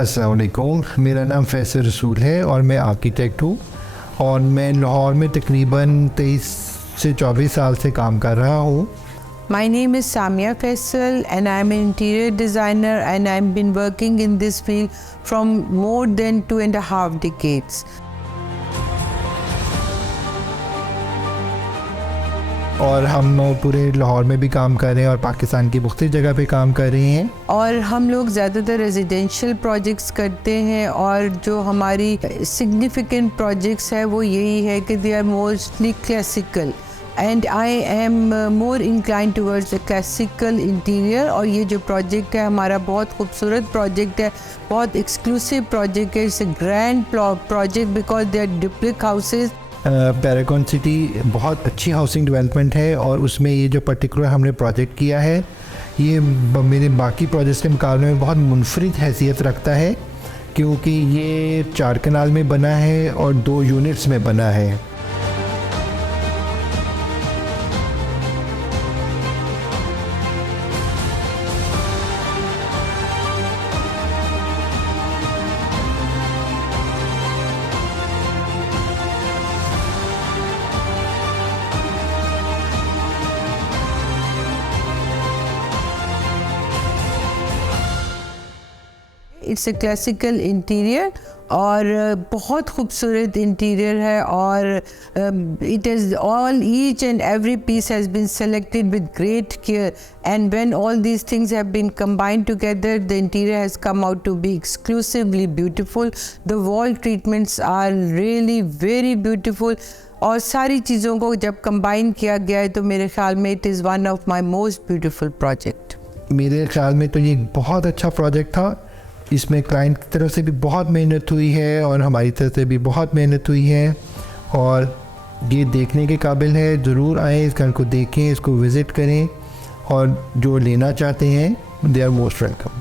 अस्सलाम वालेकुम, मेरा नाम फैसल रसूल है और मैं आर्किटेक्ट हूँ और मैं लाहौर में तकरीबन 23 से 24 साल से काम कर रहा हूँ। My name is Samia Faisal and I am an interior designer and I have been working in this field from more than 2.5 decades. और हम पूरे लाहौर में भी काम कर रहे हैं और पाकिस्तान की मुख्तलिफ जगह पे काम कर रहे हैं। और हम लोग ज़्यादातर रेजिडेंशियल प्रोजेक्ट्स करते हैं और जो हमारी सिग्निफिकेंट प्रोजेक्ट्स है वो यही है कि they are mostly classical and I am more incline towards the classical interior. और ये जो प्रोजेक्ट है हमारा बहुत खूबसूरत प्रोजेक्ट है, बहुत एक्सक्लूसिव प्रोजेक्ट है। It's a grand project because they are duplex houses. Paragon City बहुत अच्छी हाउसिंग डेवलपमेंट है और उसमें ये जो पर्टिकुलर हमने प्रोजेक्ट किया है ये मेरे बाकी प्रोजेक्ट्स के मुकाबले में बहुत मुनफरिद हैसियत रखता है क्योंकि ये 4 कनाल में बना है और 2 यूनिट्स में बना है। इट्स ए क्लासिकल इंटीरियर और बहुत खूबसूरत इंटीरियर है और it is all each and every piece has been selected with great care and when all these things have been combined together the interior has come out to be exclusively beautiful. The wall treatments are really very beautiful और सारी चीज़ों को जब combine किया गया है तो मेरे ख्याल में it is one of my most beautiful project. मेरे ख्याल में तो ये बहुत अच्छा प्रोजेक्ट था। इसमें क्लाइंट की तरफ से भी बहुत मेहनत हुई है और हमारी तरफ से भी बहुत मेहनत हुई है और ये देखने के काबिल है। ज़रूर आएँ, इस घर को देखें, इसको विज़िट करें और जो लेना चाहते हैं दे आर मोस्ट वेलकम।